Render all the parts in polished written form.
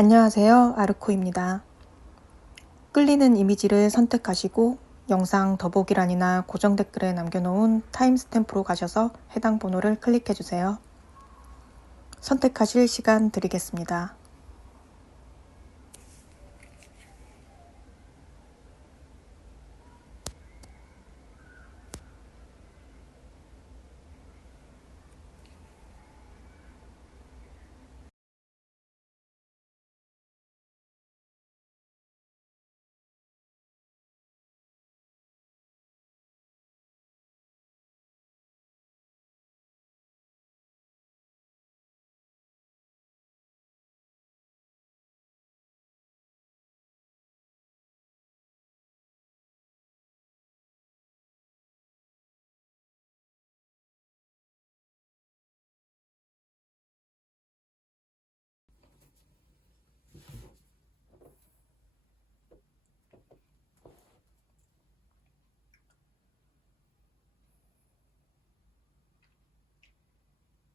안녕하세요. 아르코입니다. 끌리는 이미지를 선택하시고 영상 더보기란이나 고정 댓글에 남겨놓은 타임스탬프로 가셔서 해당 번호를 클릭해주세요. 선택하실 시간 드리겠습니다.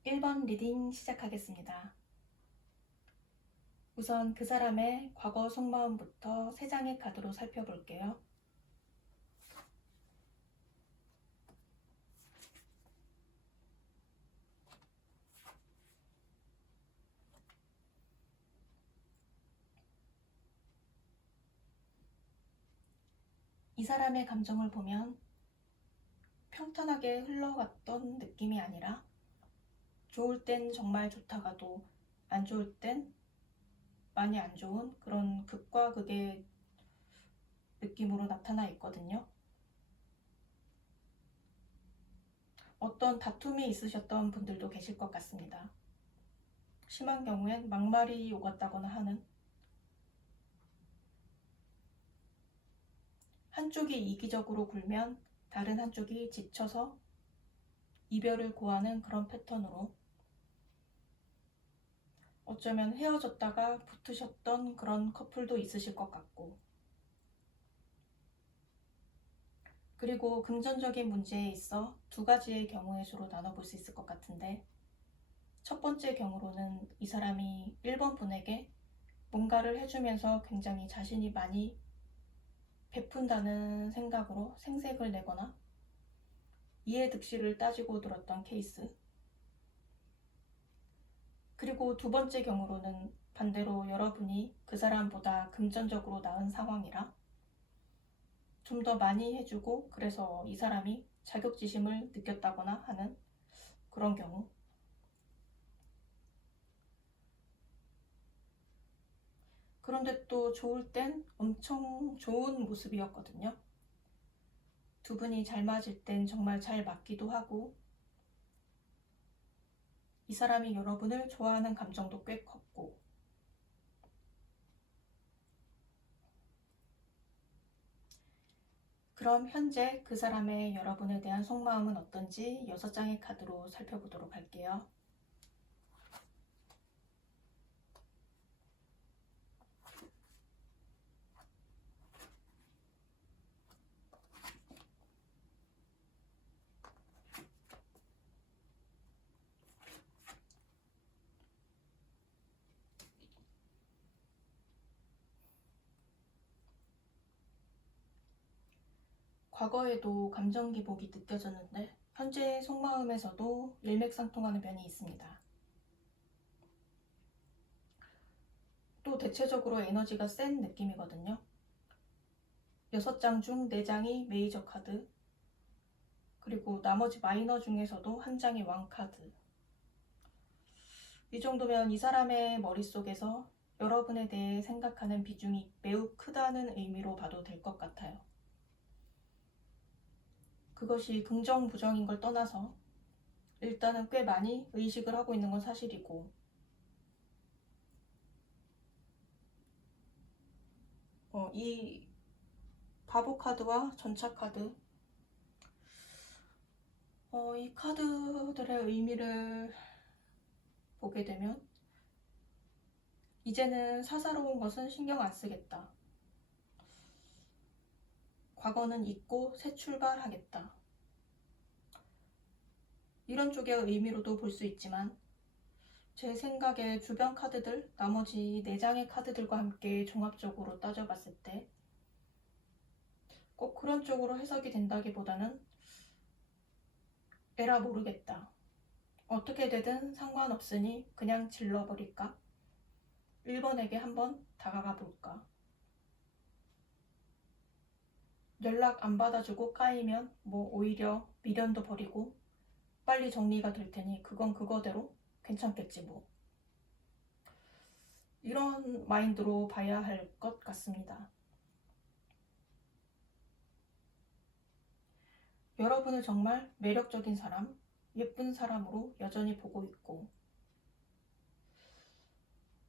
(1번) 리딩 시작하겠습니다. 우선 그 사람의 과거 속마음부터 3장의 카드로 살펴볼게요. 이 사람의 감정을 보면 평탄하게 흘러갔던 느낌이 아니라 좋을 땐 정말 좋다가도 안 좋을 땐 많이 안 좋은 그런 극과 극의 느낌으로 나타나 있거든요. 어떤 다툼이 있으셨던 분들도 계실 것 같습니다. 심한 경우엔 막말이 오갔다거나 하는, 한쪽이 이기적으로 굴면 다른 한쪽이 지쳐서 이별을 고하는 그런 패턴으로 어쩌면 헤어졌다가 붙으셨던 그런 커플도 있으실 것 같고, 그리고 금전적인 문제에 있어 2가지의 경우의 수로 나눠볼 수 있을 것 같은데, 첫 번째 경우로는 이 사람이 1번 분에게 뭔가를 해주면서 굉장히 자신이 많이 베푼다는 생각으로 생색을 내거나 이해득실을 따지고 들었던 케이스. 그리고 2번째 경우로는 반대로 여러분이 그 사람보다 금전적으로 나은 상황이라 좀 더 많이 해주고 그래서 이 사람이 자격지심을 느꼈다거나 하는 그런 경우. 그런데 또 좋을 땐 엄청 좋은 모습이었거든요. 2분이 잘 맞을 땐 정말 잘 맞기도 하고, 이 사람이 여러분을 좋아하는 감정도 꽤 컸고, 그럼 현재 그 사람의 여러분에 대한 속마음은 어떤지 6장의 카드로 살펴보도록 할게요. 과거에도 감정 기복이 느껴졌는데 현재의 속마음에서도 일맥상통하는 면이 있습니다. 또 대체적으로 에너지가 센 느낌이거든요. 6장 중 4장이 메이저 카드, 그리고 나머지 마이너 중에서도 1장이 왕카드. 이 정도면 이 사람의 머릿속에서 여러분에 대해 생각하는 비중이 매우 크다는 의미로 봐도 될 것 같아요. 그것이 긍정 부정인 걸 떠나서 일단은 꽤 많이 의식을 하고 있는 건 사실이고, 이 바보 카드와 전차 카드, 이 카드들의 의미를 보게 되면 이제는 사사로운 것은 신경 안 쓰겠다, 과거는 잊고 새 출발하겠다, 이런 쪽의 의미로도 볼 수 있지만, 제 생각에 주변 카드들, 나머지 4장의 카드들과 함께 종합적으로 따져봤을 때 꼭 그런 쪽으로 해석이 된다기보다는 에라 모르겠다. 어떻게 되든 상관없으니 그냥 질러버릴까? 1번에게 한번 다가가 볼까? 연락 안 받아주고 까이면 뭐 오히려 미련도 버리고 빨리 정리가 될 테니 그건 그거대로 괜찮겠지 뭐. 이런 마인드로 봐야 할 것 같습니다. 여러분을 정말 매력적인 사람, 예쁜 사람으로 여전히 보고 있고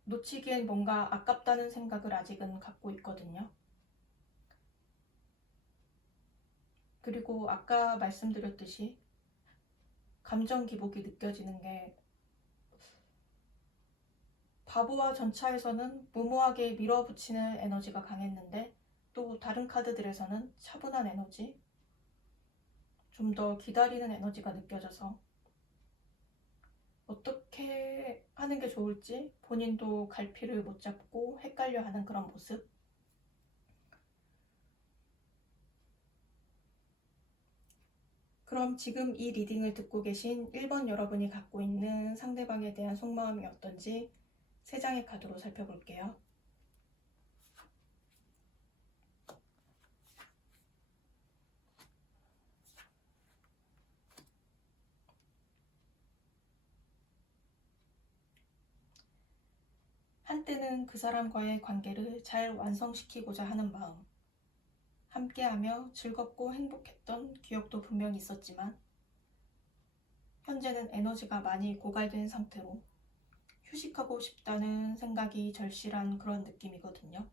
놓치기엔 뭔가 아깝다는 생각을 아직은 갖고 있거든요. 그리고 아까 말씀드렸듯이 감정 기복이 느껴지는 게 바보와 전차에서는 무모하게 밀어붙이는 에너지가 강했는데 또 다른 카드들에서는 차분한 에너지, 좀 더 기다리는 에너지가 느껴져서 어떻게 하는 게 좋을지 본인도 갈피를 못 잡고 헷갈려하는 그런 모습. 그럼 지금 이 리딩을 듣고 계신 1번 여러분이 갖고 있는 상대방에 대한 속마음이 어떤지 3장의 카드로 살펴볼게요. 한때는 그 사람과의 관계를 잘 완성시키고자 하는 마음, 함께하며 즐겁고 행복했던 기억도 분명히 있었지만 현재는 에너지가 많이 고갈된 상태로 휴식하고 싶다는 생각이 절실한 그런 느낌이거든요.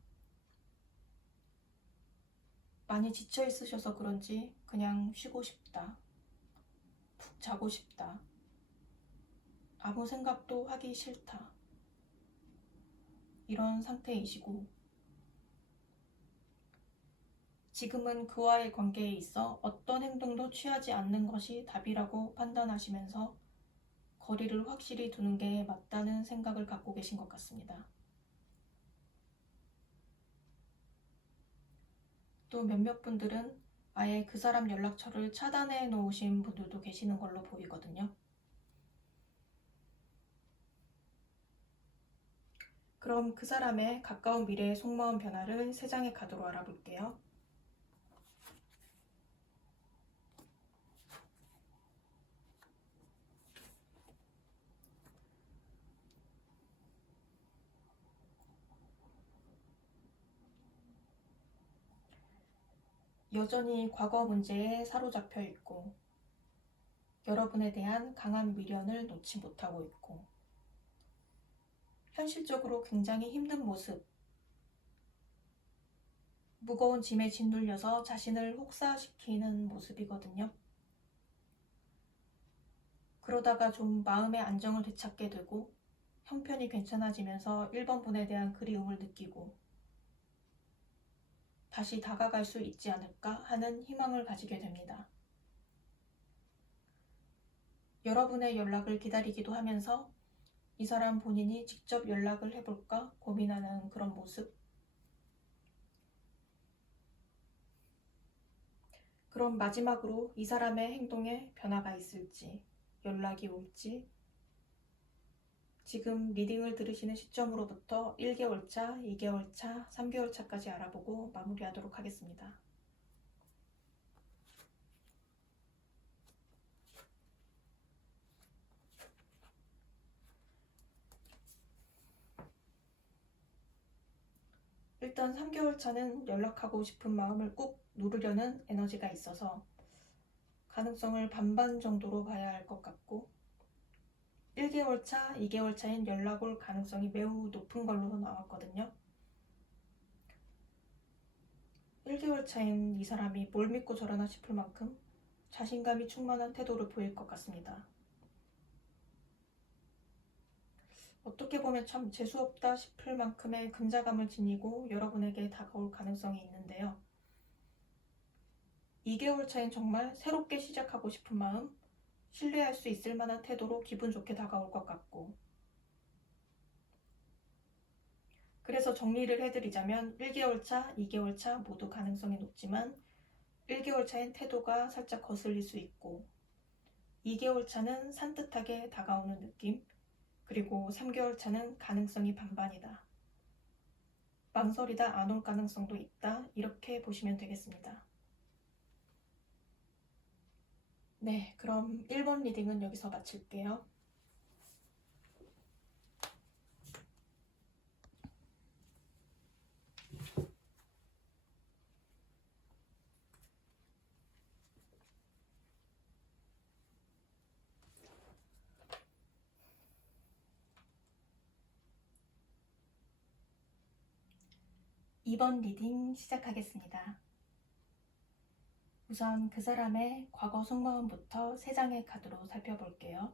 많이 지쳐 있으셔서 그런지 그냥 쉬고 싶다, 푹 자고 싶다, 아무 생각도 하기 싫다, 이런 상태이시고 지금은 그와의 관계에 있어 어떤 행동도 취하지 않는 것이 답이라고 판단하시면서 거리를 확실히 두는 게 맞다는 생각을 갖고 계신 것 같습니다. 또 몇몇 분들은 아예 그 사람 연락처를 차단해 놓으신 분들도 계시는 걸로 보이거든요. 그럼 그 사람의 가까운 미래의 속마음 변화를 3장의 카드로 알아볼게요. 여전히 과거 문제에 사로잡혀 있고 여러분에 대한 강한 미련을 놓지 못하고 있고 현실적으로 굉장히 힘든 모습, 무거운 짐에 짓눌려서 자신을 혹사시키는 모습이거든요. 그러다가 좀 마음의 안정을 되찾게 되고 형편이 괜찮아지면서 1번 분에 대한 그리움을 느끼고 다시 다가갈 수 있지 않을까 하는 희망을 가지게 됩니다. 여러분의 연락을 기다리기도 하면서 이 사람 본인이 직접 연락을 해볼까 고민하는 그런 모습. 그럼 마지막으로 이 사람의 행동에 변화가 있을지, 연락이 올지, 지금 리딩을 들으시는 시점으로부터 1개월 차, 2개월 차, 3개월 차까지 알아보고 마무리하도록 하겠습니다. 일단 3개월 차는 연락하고 싶은 마음을 꾹 누르려는 에너지가 있어서 가능성을 반반 정도로 봐야 할 것 같고 1개월 차, 2개월 차인 연락 올 가능성이 매우 높은 걸로 나왔거든요. 1개월 차인 이 사람이 뭘 믿고 저러나 싶을 만큼 자신감이 충만한 태도를 보일 것 같습니다. 어떻게 보면 참 재수없다 싶을 만큼의 근자감을 지니고 여러분에게 다가올 가능성이 있는데요. 2개월 차인 정말 새롭게 시작하고 싶은 마음, 신뢰할 수 있을 만한 태도로 기분 좋게 다가올 것 같고 그래서 정리를 해드리자면 1개월 차, 2개월 차 모두 가능성이 높지만 1개월 차엔 태도가 살짝 거슬릴 수 있고 2개월 차는 산뜻하게 다가오는 느낌, 그리고 3개월 차는 가능성이 반반이다. 망설이다 안 올 가능성도 있다. 이렇게 보시면 되겠습니다. 네, 그럼 1번 리딩은 여기서 마칠게요. (2번) 리딩 시작하겠습니다. 우선 그 사람의 과거 속마음부터 3장의 카드로 살펴볼게요.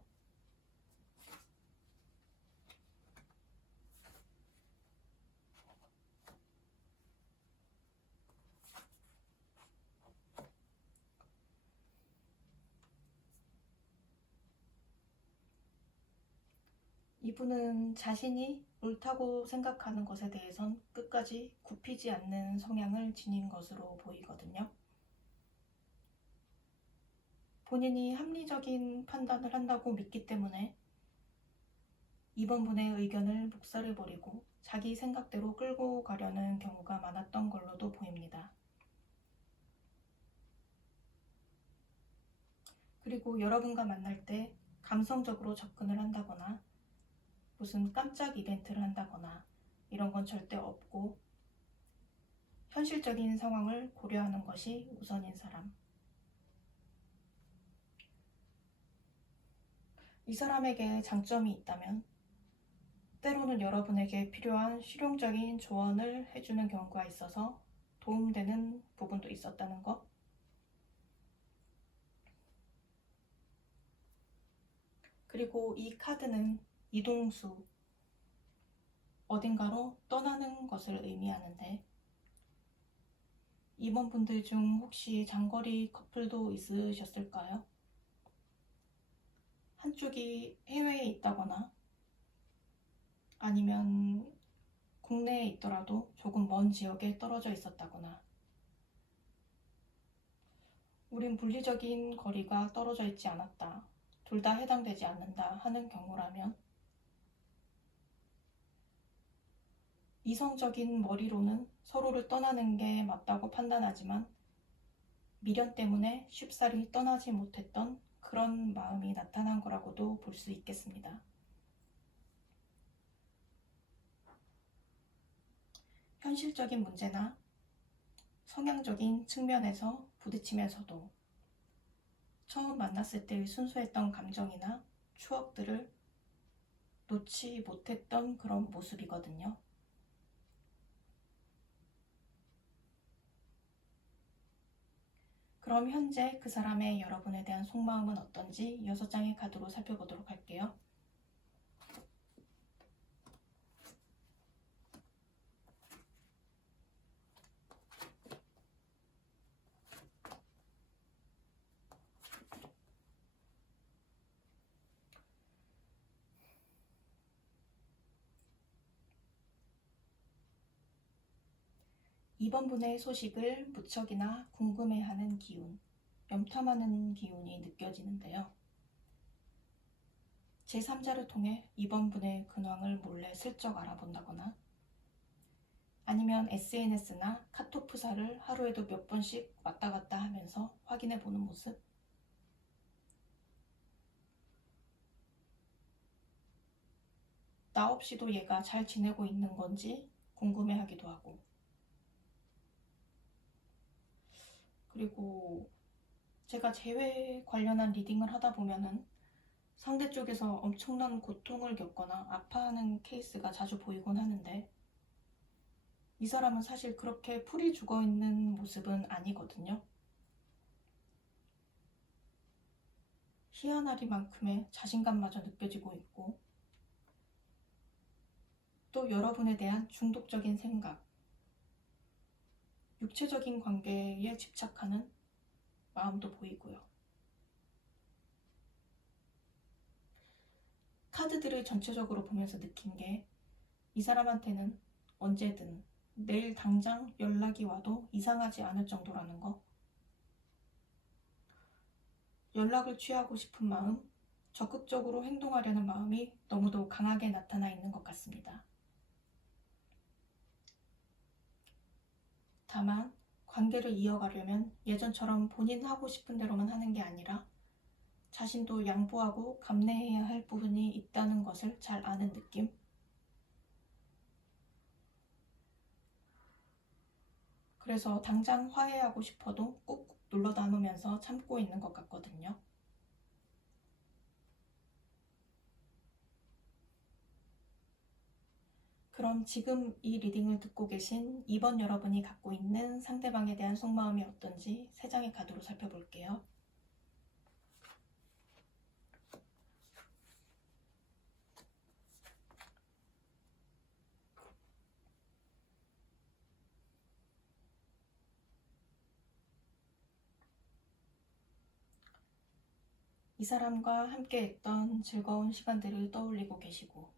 이분은 자신이 옳다고 생각하는 것에 대해선 끝까지 굽히지 않는 성향을 지닌 것으로 보이거든요. 본인이 합리적인 판단을 한다고 믿기 때문에 이번 분의 의견을 묵살해버리고 자기 생각대로 끌고 가려는 경우가 많았던 걸로도 보입니다. 그리고 여러분과 만날 때 감성적으로 접근을 한다거나 무슨 깜짝 이벤트를 한다거나 이런 건 절대 없고 현실적인 상황을 고려하는 것이 우선인 사람. 이 사람에게 장점이 있다면 때로는 여러분에게 필요한 실용적인 조언을 해주는 경우가 있어서 도움되는 부분도 있었다는 것. 그리고 이 카드는 이동수, 어딘가로 떠나는 것을 의미하는데 이번 분들 중 혹시 장거리 커플도 있으셨을까요? 한쪽이 해외에 있다거나 아니면 국내에 있더라도 조금 먼 지역에 떨어져 있었다거나 우린 물리적인 거리가 떨어져 있지 않았다, 둘 다 해당되지 않는다 하는 경우라면 이성적인 머리로는 서로를 떠나는 게 맞다고 판단하지만 미련 때문에 쉽사리 떠나지 못했던 그런 마음이 나타난 거라고도 볼 수 있겠습니다. 현실적인 문제나 성향적인 측면에서 부딪히면서도 처음 만났을 때의 순수했던 감정이나 추억들을 놓지 못했던 그런 모습이거든요. 그럼 현재 그 사람의 여러분에 대한 속마음은 어떤지 6장의 카드로 살펴보도록 할게요. 이번 분의 소식을 무척이나 궁금해하는 기운, 염탐하는 기운이 느껴지는데요. 제3자를 통해 이번 분의 근황을 몰래 슬쩍 알아본다거나 아니면 SNS나 카톡 프사를 하루에도 몇 번씩 왔다 갔다 하면서 확인해 보는 모습. 나 없이도 얘가 잘 지내고 있는 건지 궁금해하기도 하고, 그리고 제가 재회 관련한 리딩을 하다 보면은 상대 쪽에서 엄청난 고통을 겪거나 아파하는 케이스가 자주 보이곤 하는데 이 사람은 사실 그렇게 풀이 죽어있는 모습은 아니거든요. 희한하리만큼의 자신감마저 느껴지고 있고 또 여러분에 대한 중독적인 생각, 육체적인 관계에 집착하는 마음도 보이고요. 카드들을 전체적으로 보면서 느낀 게 이 사람한테는 언제든 내일 당장 연락이 와도 이상하지 않을 정도라는 거. 연락을 취하고 싶은 마음, 적극적으로 행동하려는 마음이 너무도 강하게 나타나 있는 것 같습니다. 다만 관계를 이어가려면 예전처럼 본인 하고 싶은 대로만 하는 게 아니라 자신도 양보하고 감내해야 할 부분이 있다는 것을 잘 아는 느낌? 그래서 당장 화해하고 싶어도 꾹꾹 눌러 담으면서 참고 있는 것 같거든요. 그럼 지금 이 리딩을 듣고 계신 2번 여러분이 갖고 있는 상대방에 대한 속마음이 어떤지 3장의 카드로 살펴볼게요. 이 사람과 함께 했던 즐거운 시간들을 떠올리고 계시고,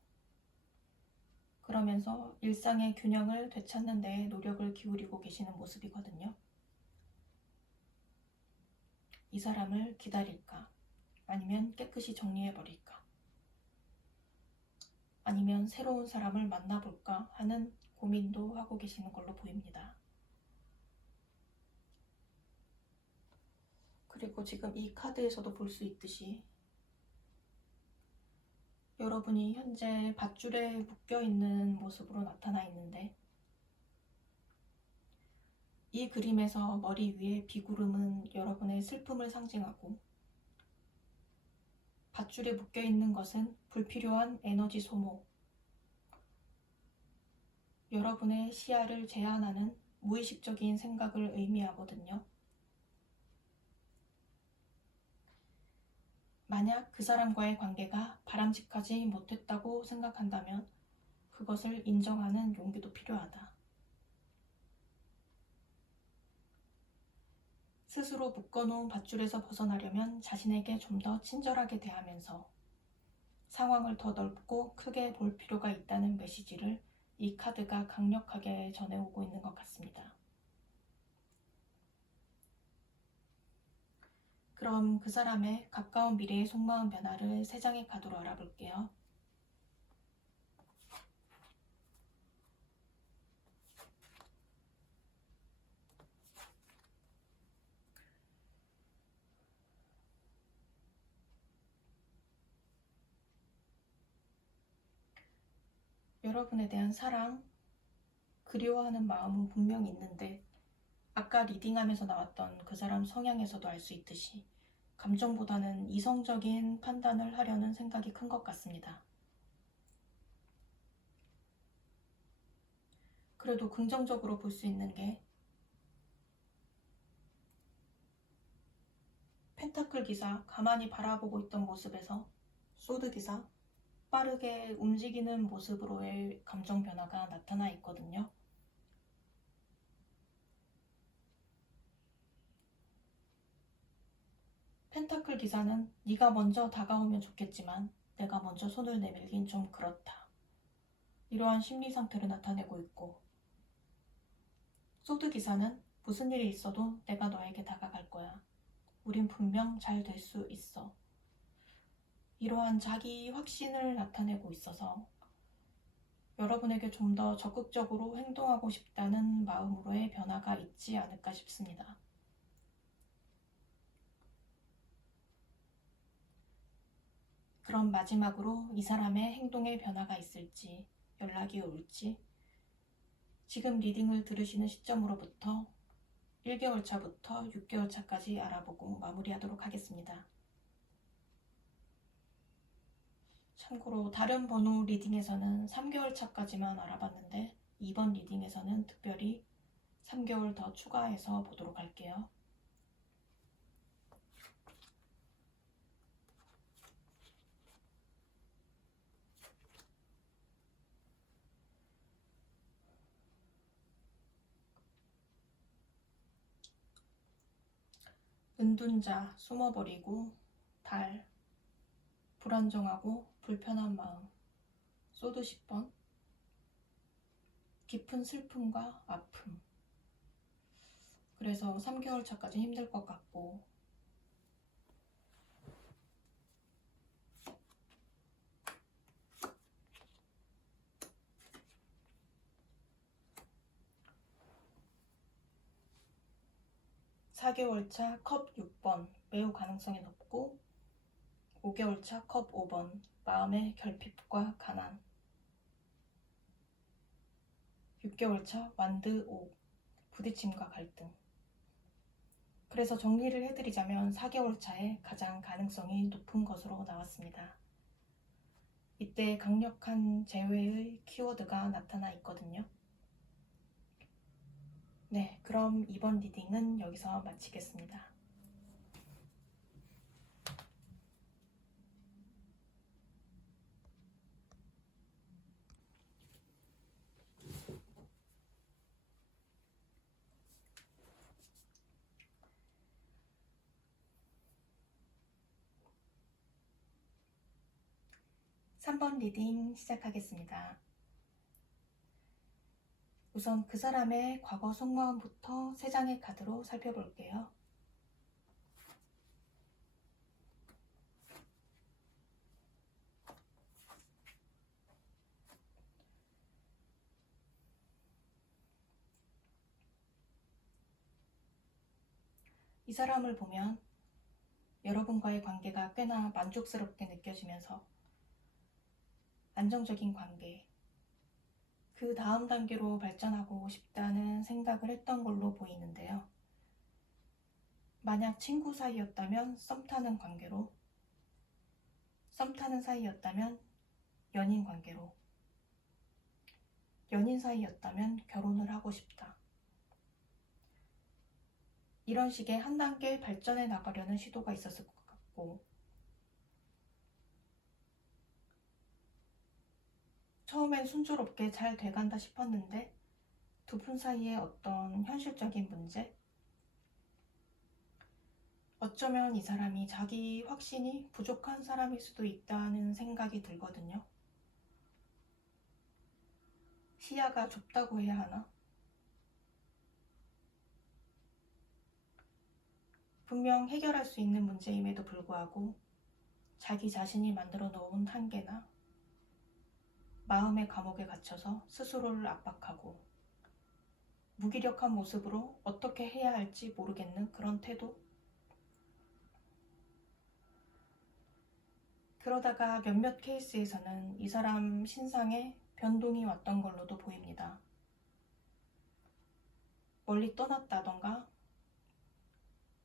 그러면서 일상의 균형을 되찾는 데 노력을 기울이고 계시는 모습이거든요. 이 사람을 기다릴까? 아니면 깨끗이 정리해버릴까? 아니면 새로운 사람을 만나볼까 하는 고민도 하고 계시는 걸로 보입니다. 그리고 지금 이 카드에서도 볼 수 있듯이 여러분이 현재 밧줄에 묶여있는 모습으로 나타나 있는데, 이 그림에서 머리 위에 비구름은 여러분의 슬픔을 상징하고, 밧줄에 묶여있는 것은 불필요한 에너지 소모, 여러분의 시야를 제한하는 무의식적인 생각을 의미하거든요. 만약 그 사람과의 관계가 바람직하지 못했다고 생각한다면 그것을 인정하는 용기도 필요하다. 스스로 묶어놓은 밧줄에서 벗어나려면 자신에게 좀 더 친절하게 대하면서 상황을 더 넓고 크게 볼 필요가 있다는 메시지를 이 카드가 강력하게 전해오고 있는 것 같습니다. 그럼 그 사람의 가까운 미래의 속마음 변화를 3장의 카드로 알아볼게요. 여러분에 대한 사랑, 그리워하는 마음은 분명히 있는데, 아까 리딩하면서 나왔던 그 사람 성향에서도 알 수 있듯이 감정보다는 이성적인 판단을 하려는 생각이 큰 것 같습니다. 그래도 긍정적으로 볼 수 있는 게 펜타클 기사 가만히 바라보고 있던 모습에서 소드 기사 빠르게 움직이는 모습으로의 감정 변화가 나타나 있거든요. 펜타클 기사는 네가 먼저 다가오면 좋겠지만 내가 먼저 손을 내밀긴 좀 그렇다, 이러한 심리 상태를 나타내고 있고, 소드 기사는 무슨 일이 있어도 내가 너에게 다가갈 거야, 우린 분명 잘 될 수 있어, 이러한 자기 확신을 나타내고 있어서 여러분에게 좀 더 적극적으로 행동하고 싶다는 마음으로의 변화가 있지 않을까 싶습니다. 그럼 마지막으로 이 사람의 행동에 변화가 있을지, 연락이 올지, 지금 리딩을 들으시는 시점으로부터 1개월 차부터 6개월 차까지 알아보고 마무리하도록 하겠습니다. 참고로 다른 번호 리딩에서는 3개월 차까지만 알아봤는데, 이번 리딩에서는 특별히 3개월 더 추가해서 보도록 할게요. 은둔자, 숨어버리고, 달, 불안정하고 불편한 마음, 소드 10번, 깊은 슬픔과 아픔. 그래서 3개월 차까지 힘들 것 같고, (4개월 차) 컵 6번 매우 가능성이 높고, 5개월 차 컵 5번 마음의 결핍과 가난, 6개월 차 완드 5 부딪힘과 갈등. 그래서 정리를 해드리자면 4개월 차에 가장 가능성이 높은 것으로 나왔습니다. 이때 강력한 제외의 키워드가 나타나 있거든요. 네, 그럼 이번 리딩은 여기서 마치겠습니다. (3번) 리딩 시작하겠습니다. 우선 그 사람의 과거 속마음부터 3장의 카드로 살펴볼게요. 이 사람을 보면 여러분과의 관계가 꽤나 만족스럽게 느껴지면서 안정적인 관계, 그 다음 단계로 발전하고 싶다는 생각을 했던 걸로 보이는데요. 만약 친구 사이였다면 썸 타는 관계로, 썸 타는 사이였다면 연인 관계로, 연인 사이였다면 결혼을 하고 싶다. 이런 식의 한 단계 발전해 나가려는 시도가 있었을 것 같고, 처음엔 순조롭게 잘 돼간다 싶었는데 두 분 사이에 어떤 현실적인 문제? 어쩌면 이 사람이 자기 확신이 부족한 사람일 수도 있다는 생각이 들거든요. 시야가 좁다고 해야 하나? 분명 해결할 수 있는 문제임에도 불구하고 자기 자신이 만들어 놓은 한계나 마음의 감옥에 갇혀서 스스로를 압박하고 무기력한 모습으로 어떻게 해야 할지 모르겠는 그런 태도? 그러다가 몇몇 케이스에서는 이 사람 신상에 변동이 왔던 걸로도 보입니다. 멀리 떠났다던가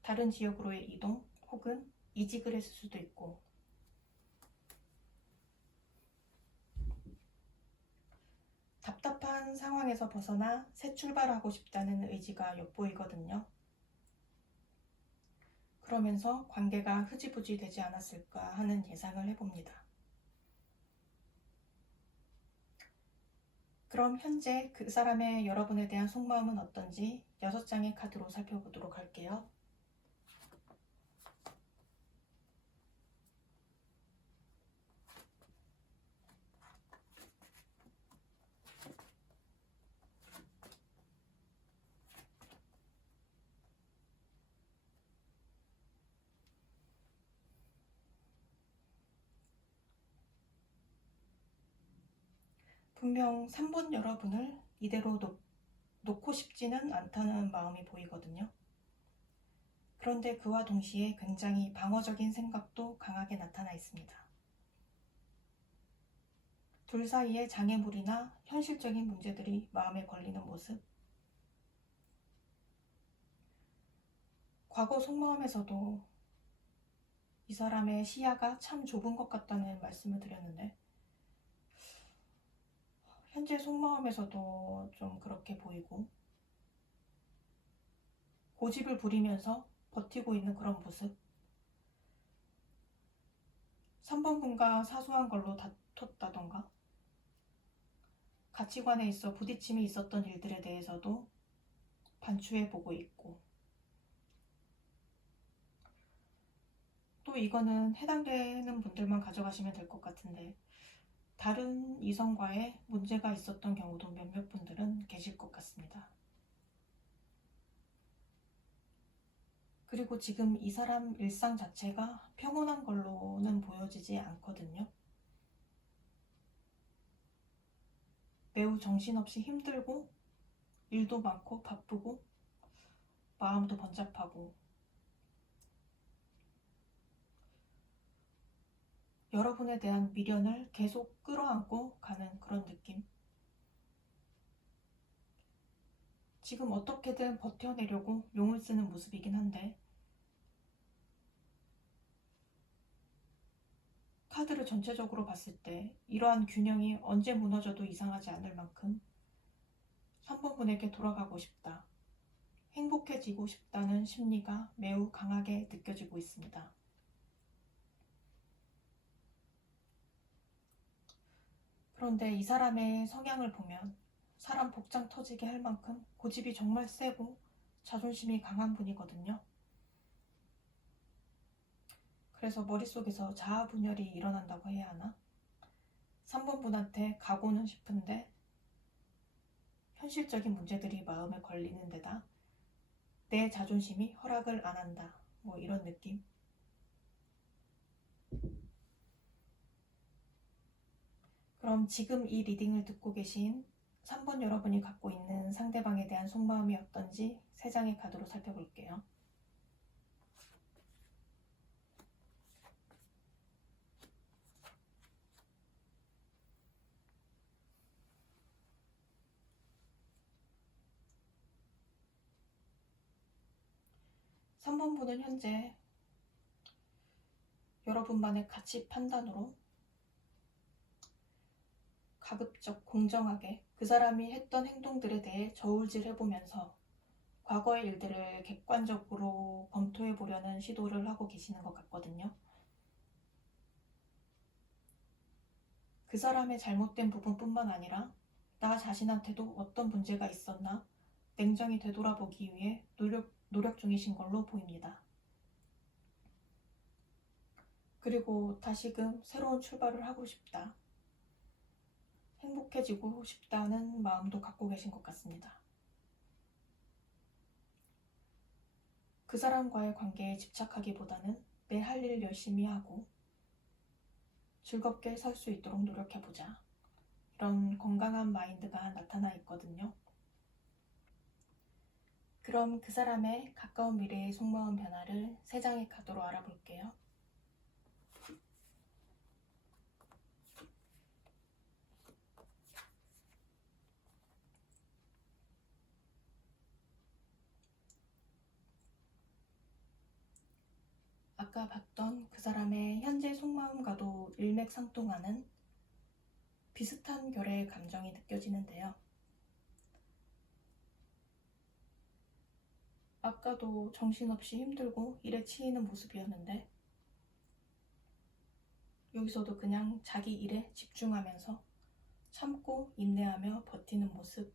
다른 지역으로의 이동 혹은 이직을 했을 수도 있고, 답답한 상황에서 벗어나 새 출발하고 싶다는 의지가 엿보이거든요. 그러면서 관계가 흐지부지 되지 않았을까 하는 예상을 해봅니다. 그럼 현재 그 사람의 여러분에 대한 속마음은 어떤지 6장의 카드로 살펴보도록 할게요. 분명 3번 여러분을 이대로 놓고 싶지는 않다는 마음이 보이거든요. 그런데 그와 동시에 굉장히 방어적인 생각도 강하게 나타나 있습니다. 둘 사이에 장애물이나 현실적인 문제들이 마음에 걸리는 모습. 과거 속마음에서도 이 사람의 시야가 참 좁은 것 같다는 말씀을 드렸는데, 현재 속마음에서도 좀 그렇게 보이고, 고집을 부리면서 버티고 있는 그런 모습. 3번 분과 사소한 걸로 다퉜다던가, 가치관에 있어 부딪힘이 있었던 일들에 대해서도 반추해보고 있고, 또 이거는 해당되는 분들만 가져가시면 될 것 같은데, 다른 이성과의 문제가 있었던 경우도 몇몇 분들은 계실 것 같습니다. 그리고 지금 이 사람 일상 자체가 평온한 걸로는 보여지지 않거든요. 매우 정신없이 힘들고 일도 많고 바쁘고 마음도 번잡하고 여러분에 대한 미련을 계속 끌어안고 가는 그런 느낌. 지금 어떻게든 버텨내려고 용을 쓰는 모습이긴 한데 카드를 전체적으로 봤을 때 이러한 균형이 언제 무너져도 이상하지 않을 만큼 3번 분에게 돌아가고 싶다, 행복해지고 싶다는 심리가 매우 강하게 느껴지고 있습니다. 그런데 이 사람의 성향을 보면 사람 복장 터지게 할 만큼 고집이 정말 세고 자존심이 강한 분이거든요. 그래서 머릿속에서 자아분열이 일어난다고 해야 하나? 3번 분한테 가고는 싶은데 현실적인 문제들이 마음에 걸리는 데다 내 자존심이 허락을 안 한다, 뭐 이런 느낌. 그럼 지금 이 리딩을 듣고 계신 3번 여러분이 갖고 있는 상대방에 대한 속마음이 어떤지 3장의 카드로 살펴볼게요. 삼 번 분은 현재 여러분만의 가치 판단으로 가급적 공정하게 그 사람이 했던 행동들에 대해 저울질해보면서 과거의 일들을 객관적으로 검토해보려는 시도를 하고 계시는 것 같거든요. 그 사람의 잘못된 부분뿐만 아니라 나 자신한테도 어떤 문제가 있었나 냉정히 되돌아보기 위해 노력 중이신 걸로 보입니다. 그리고 다시금 새로운 출발을 하고 싶다, 행복해지고 싶다는 마음도 갖고 계신 것 같습니다. 그 사람과의 관계에 집착하기보다는 내 할 일 열심히 하고 즐겁게 살 수 있도록 노력해보자, 이런 건강한 마인드가 나타나 있거든요. 그럼 그 사람의 가까운 미래의 속마음 변화를 3장의 카드로 알아볼게요. 아까 봤던 그 사람의 현재 속마음과도 일맥상통하는 비슷한 결의 감정이 느껴지는데요. 아까도 정신없이 힘들고 일에 치이는 모습이었는데 여기서도 그냥 자기 일에 집중하면서 참고 인내하며 버티는 모습.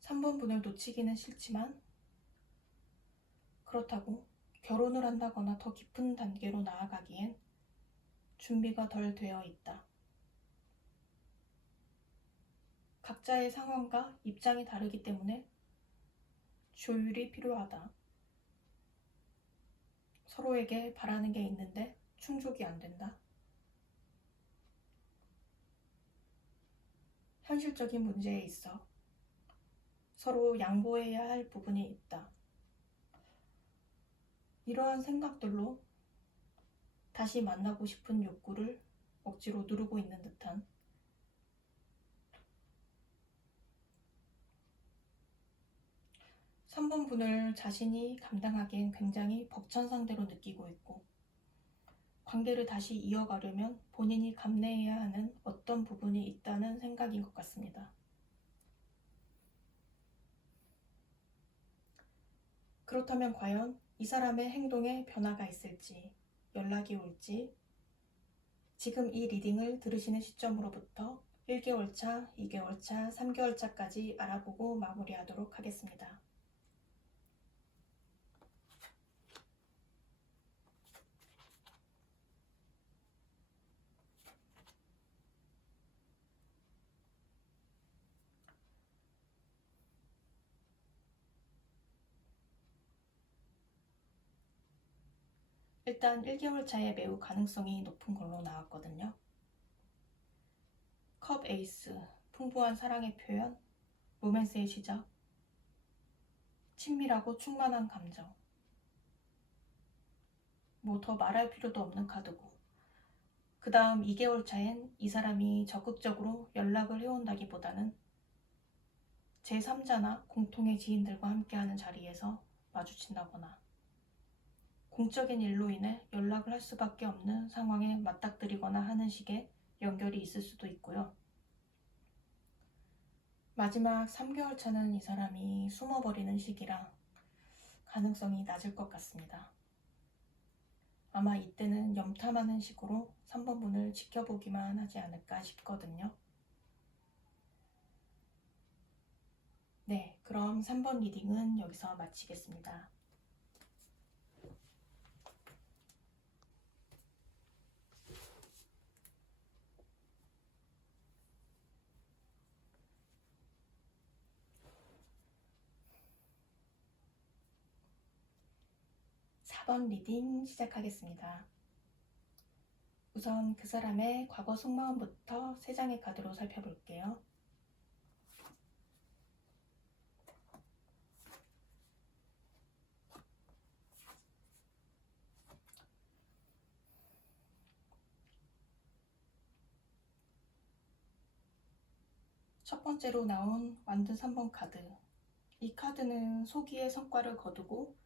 3번 분을 놓치기는 싫지만 그렇다고 결혼을 한다거나 더 깊은 단계로 나아가기엔 준비가 덜 되어 있다. 각자의 상황과 입장이 다르기 때문에 조율이 필요하다. 서로에게 바라는 게 있는데 충족이 안 된다. 현실적인 문제에 있어 서로 양보해야 할 부분이 있다. 이러한 생각들로 다시 만나고 싶은 욕구를 억지로 누르고 있는 듯한, 3번 분을 자신이 감당하기엔 굉장히 벅찬 상대로 느끼고 있고 관계를 다시 이어가려면 본인이 감내해야 하는 어떤 부분이 있다는 생각인 것 같습니다. 그렇다면 과연 이 사람의 행동에 변화가 있을지, 연락이 올지, 지금 이 리딩을 들으시는 시점으로부터 1개월 차, 2개월 차, 3개월 차까지 알아보고 마무리하도록 하겠습니다. 일단 1개월 차에 매우 가능성이 높은 걸로 나왔거든요. 컵 에이스, 풍부한 사랑의 표현, 로맨스의 시작, 친밀하고 충만한 감정. 뭐 더 말할 필요도 없는 카드고. 그 다음 2개월 차엔 이 사람이 적극적으로 연락을 해온다기보다는 제3자나 공통의 지인들과 함께하는 자리에서 마주친다거나 공적인 일로 인해 연락을 할 수밖에 없는 상황에 맞닥뜨리거나 하는 식의 연결이 있을 수도 있고요. 마지막 3개월 차는 이 사람이 숨어버리는 시기라 가능성이 낮을 것 같습니다. 아마 이때는 염탐하는 식으로 3번 분을 지켜보기만 하지 않을까 싶거든요. 네, 그럼 3번 리딩은 여기서 마치겠습니다. (4번) 리딩 시작하겠습니다. 우선 그 사람의 과거 속마음부터 3장의 카드로 살펴볼게요. 첫 번째로 나온 완드 3번 카드. 이 카드는 소기의 성과를 거두고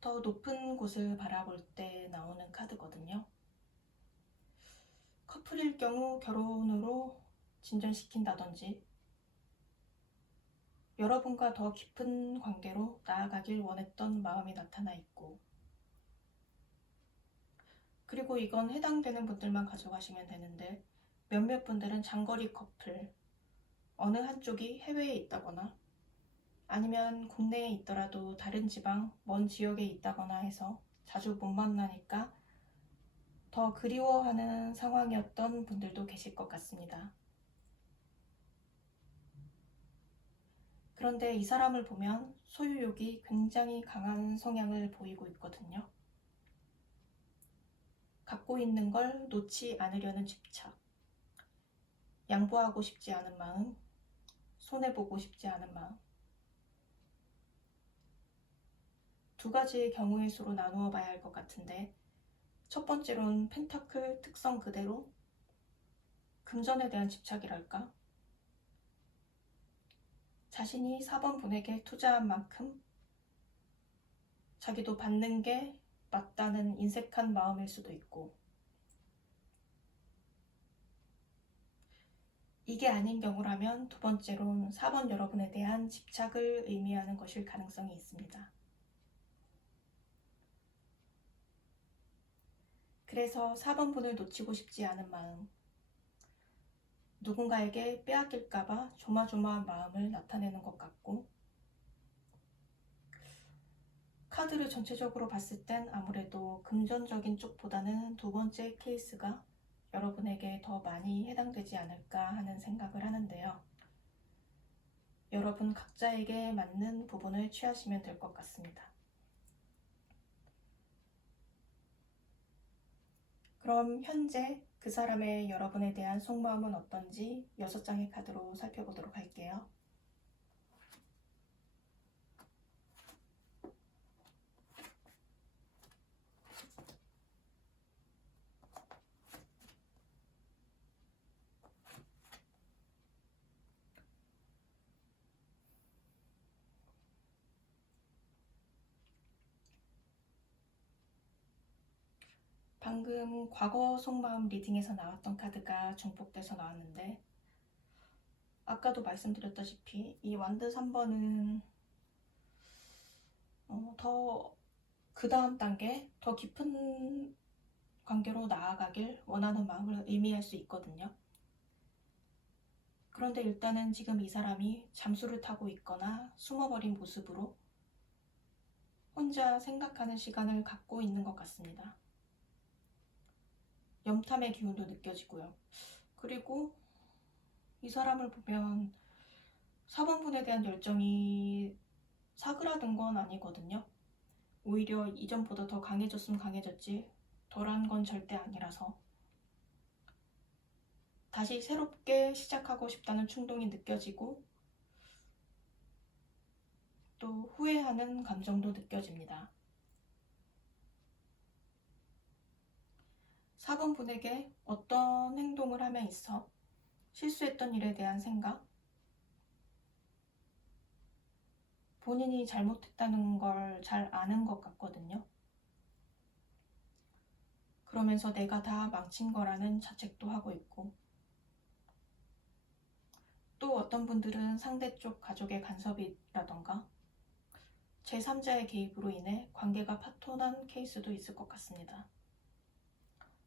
더 높은 곳을 바라볼 때 나오는 카드거든요. 커플일 경우 결혼으로 진전시킨다든지 여러분과 더 깊은 관계로 나아가길 원했던 마음이 나타나 있고, 그리고 이건 해당되는 분들만 가져가시면 되는데 몇몇 분들은 장거리 커플, 어느 한쪽이 해외에 있다거나 아니면 국내에 있더라도 다른 지방, 먼 지역에 있다거나 해서 자주 못 만나니까 더 그리워하는 상황이었던 분들도 계실 것 같습니다. 그런데 이 사람을 보면 소유욕이 굉장히 강한 성향을 보이고 있거든요. 갖고 있는 걸 놓지 않으려는 집착, 양보하고 싶지 않은 마음, 손해보고 싶지 않은 마음. 두 가지의 경우의 수로 나누어 봐야 할 것 같은데, 첫 번째로는 펜타클 특성 그대로 금전에 대한 집착이랄까? 자신이 4번 분에게 투자한 만큼 자기도 받는 게 맞다는 인색한 마음일 수도 있고, 이게 아닌 경우라면 두 번째로는 4번 여러분에 대한 집착을 의미하는 것일 가능성이 있습니다. 그래서 4번 분을 놓치고 싶지 않은 마음, 누군가에게 빼앗길까봐 조마조마한 마음을 나타내는 것 같고, 카드를 전체적으로 봤을 땐 아무래도 금전적인 쪽보다는 두 번째 케이스가 여러분에게 더 많이 해당되지 않을까 하는 생각을 하는데요. 여러분 각자에게 맞는 부분을 취하시면 될 것 같습니다. 그럼 현재 그 사람의 여러분에 대한 속마음은 어떤지 6장의 카드로 살펴보도록 할게요. 방금 과거 속마음 리딩에서 나왔던 카드가 중복돼서 나왔는데, 아까도 말씀드렸다시피 이 완드 3번은 더 그 다음 단계, 더 깊은 관계로 나아가길 원하는 마음을 의미할 수 있거든요. 그런데 일단은 지금 이 사람이 잠수를 타고 있거나 숨어버린 모습으로 혼자 생각하는 시간을 갖고 있는 것 같습니다. 염탐의 기운도 느껴지고요. 그리고 이 사람을 보면 4번분에 대한 열정이 사그라든 건 아니거든요. 오히려 이전보다 더 강해졌으면 강해졌지 덜한 건 절대 아니라서 다시 새롭게 시작하고 싶다는 충동이 느껴지고 또 후회하는 감정도 느껴집니다. 4번 분에게 어떤 행동을 함에 있어 실수했던 일에 대한 생각, 본인이 잘못했다는 걸 잘 아는 것 같거든요. 그러면서 내가 다 망친 거라는 자책도 하고 있고, 또 어떤 분들은 상대 쪽 가족의 간섭이라던가 제3자의 개입으로 인해 관계가 파토난 케이스도 있을 것 같습니다.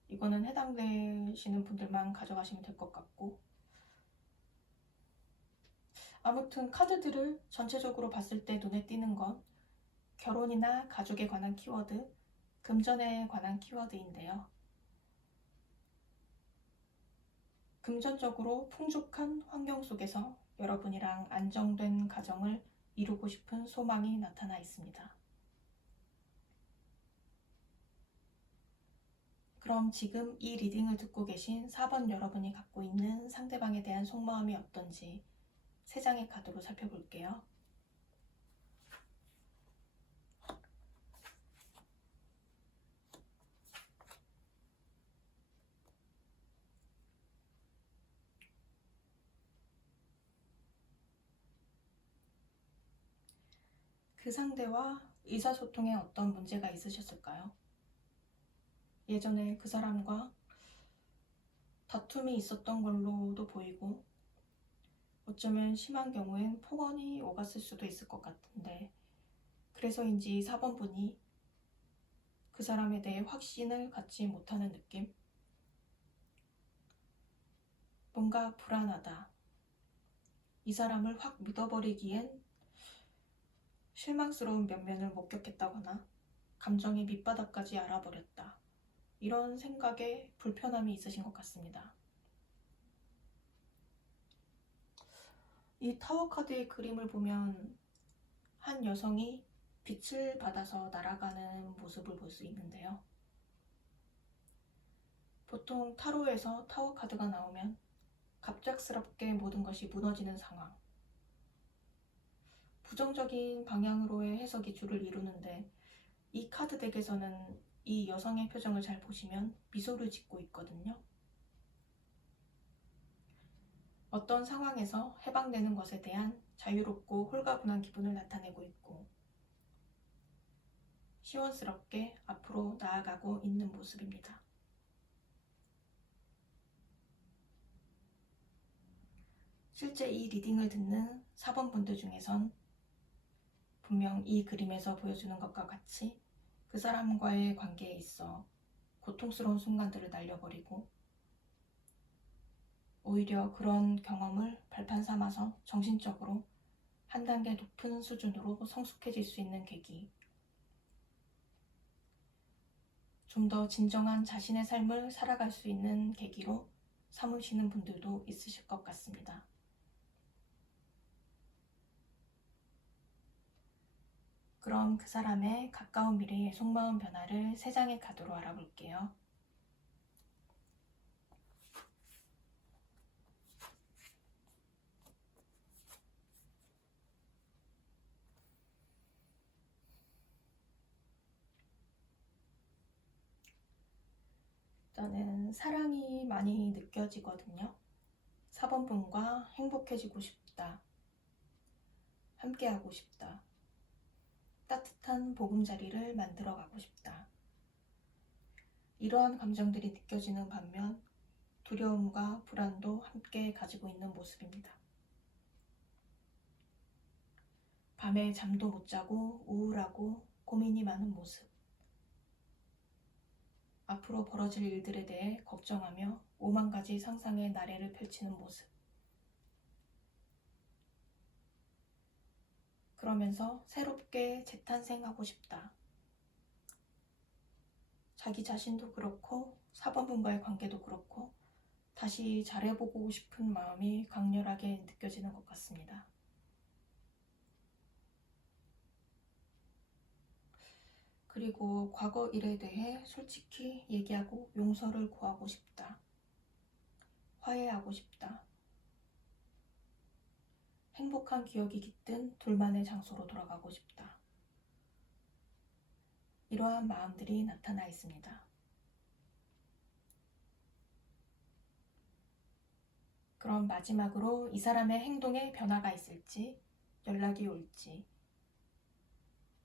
이거는 해당되시는 분들만 가져가시면 될 것 같고, 아무튼 카드들을 전체적으로 봤을 때 눈에 띄는 건 결혼이나 가족에 관한 키워드, 금전에 관한 키워드인데요. 금전적으로 풍족한 환경 속에서 여러분이랑 안정된 가정을 이루고 싶은 소망이 나타나 있습니다. 그럼 지금 이 리딩을 듣고 계신 4번 여러분이 갖고 있는 상대방에 대한 속마음이 어떤지 3장의 카드로 살펴볼게요. 그 상대와 의사소통에 어떤 문제가 있으셨을까요? 예전에 그 사람과 다툼이 있었던 걸로도 보이고 어쩌면 심한 경우엔 폭언이 오갔을 수도 있을 것 같은데 그래서인지 4번 분이 그 사람에 대해 확신을 갖지 못하는 느낌? 뭔가 불안하다. 이 사람을 확 믿어버리기엔 실망스러운 면면을 목격했다거나 감정의 밑바닥까지 알아버렸다. 이런 생각에 불편함이 있으신 것 같습니다. 이 타워 카드의 그림을 보면 한 여성이 빛을 받아서 날아가는 모습을 볼 수 있는데요. 보통 타로에서 타워 카드가 나오면 갑작스럽게 모든 것이 무너지는 상황, 부정적인 방향으로의 해석이 주를 이루는데 이 카드 덱에서는 이 여성의 표정을 잘 보시면 미소를 짓고 있거든요. 어떤 상황에서 해방되는 것에 대한 자유롭고 홀가분한 기분을 나타내고 있고 시원스럽게 앞으로 나아가고 있는 모습입니다. 실제 이 리딩을 듣는 4번 분들 중에선 분명 이 그림에서 보여주는 것과 같이 그 사람과의 관계에 있어 고통스러운 순간들을 날려버리고 오히려 그런 경험을 발판 삼아서 정신적으로 한 단계 높은 수준으로 성숙해질 수 있는 계기, 좀 더 진정한 자신의 삶을 살아갈 수 있는 계기로 삼으시는 분들도 있으실 것 같습니다. 그럼 그 사람의 가까운 미래의 속마음 변화를 3장의 카드로 알아볼게요. 일단은 사랑이 많이 느껴지거든요. 4번 분과 행복해지고 싶다. 함께하고 싶다. 따뜻한 보금자리를 만들어가고 싶다. 이러한 감정들이 느껴지는 반면 두려움과 불안도 함께 가지고 있는 모습입니다. 밤에 잠도 못 자고 우울하고 고민이 많은 모습. 앞으로 벌어질 일들에 대해 걱정하며 5만 가지 상상의 나래를 펼치는 모습. 그러면서 새롭게 재탄생하고 싶다. 자기 자신도 그렇고 4번 분과의 관계도 그렇고 다시 잘해보고 싶은 마음이 강렬하게 느껴지는 것 같습니다. 그리고 과거 일에 대해 솔직히 얘기하고 용서를 구하고 싶다. 화해하고 싶다. 행복한 기억이 깃든 둘만의 장소로 돌아가고 싶다. 이러한 마음들이 나타나 있습니다. 그럼 마지막으로 이 사람의 행동에 변화가 있을지, 연락이 올지,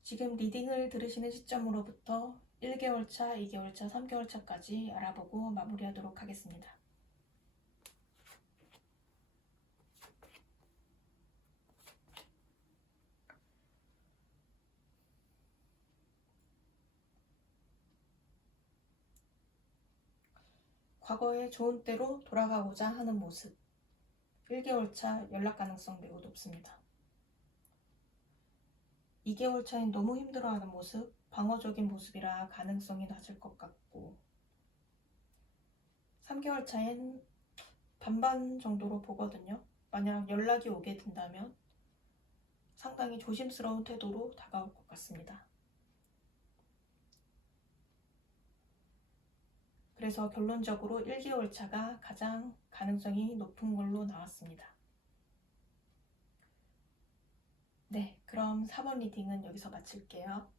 지금 리딩을 들으시는 시점으로부터 1개월 차, 2개월 차, 3개월 차까지 알아보고 마무리하도록 하겠습니다. 과거의 좋은 때로 돌아가고자 하는 모습. 1개월 차 연락 가능성 매우 높습니다. 2개월 차엔 너무 힘들어하는 모습, 방어적인 모습이라 가능성이 낮을 것 같고, 3개월 차엔 반반 정도로 보거든요. 만약 연락이 오게 된다면 상당히 조심스러운 태도로 다가올 것 같습니다. 그래서 결론적으로 1개월 차가 가장 가능성이 높은 걸로 나왔습니다. 네, 그럼 4번 리딩은 여기서 마칠게요.